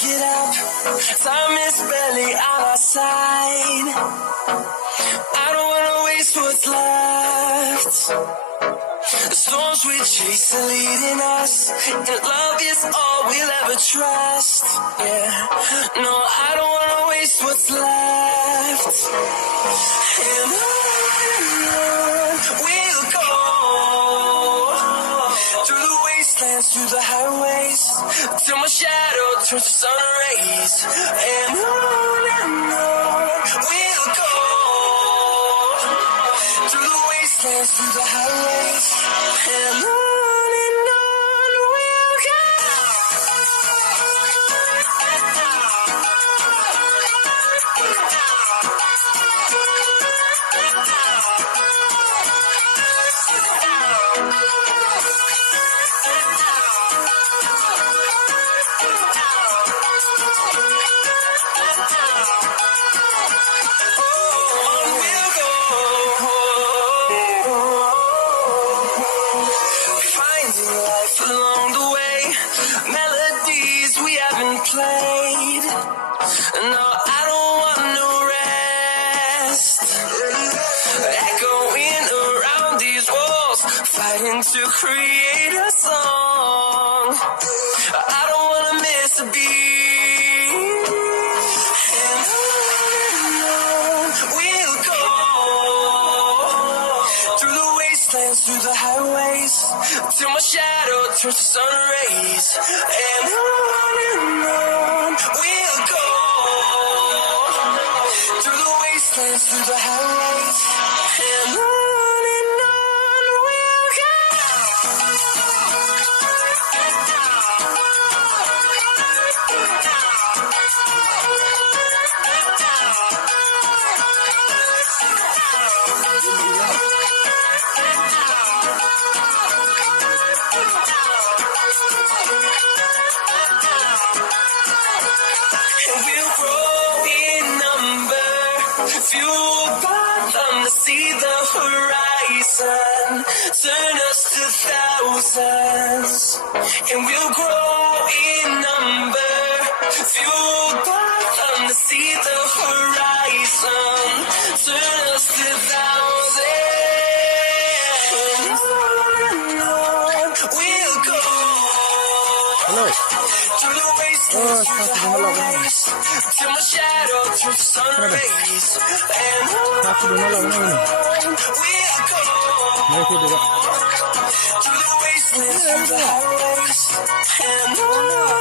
get up. Time is barely on our side. I don't wanna waste what's left. The storms we chase are leading us, and love is all we'll ever trust. Yeah, no, I don't wanna waste what's left. And on we'll go, through the wastelands, through the highways, till my shadow turns to sun rays. And on we'll go, through the wastelands, through the highways, and on we'll go. Along the way, melodies we haven't played. No, I don't want no rest. Echoing around these walls, fighting to create a song. I don't wanna miss a beat. And on we'll go, through the wastelands, through the highways, till my shadow turns to sun rays. And on we'll go, through the wastelands, through the highways, and on we'll go. We'll grow in number, fueled by them to see the horizon, turn us to thousands. And we'll grow in number, fueled by them to see the horizon, turn us to thousands. And on we'll go. Hello. Through the wastelands, through the highways, till my shadow turns to sun rays. And on we'll go, through the wastelands, through the highways, and on.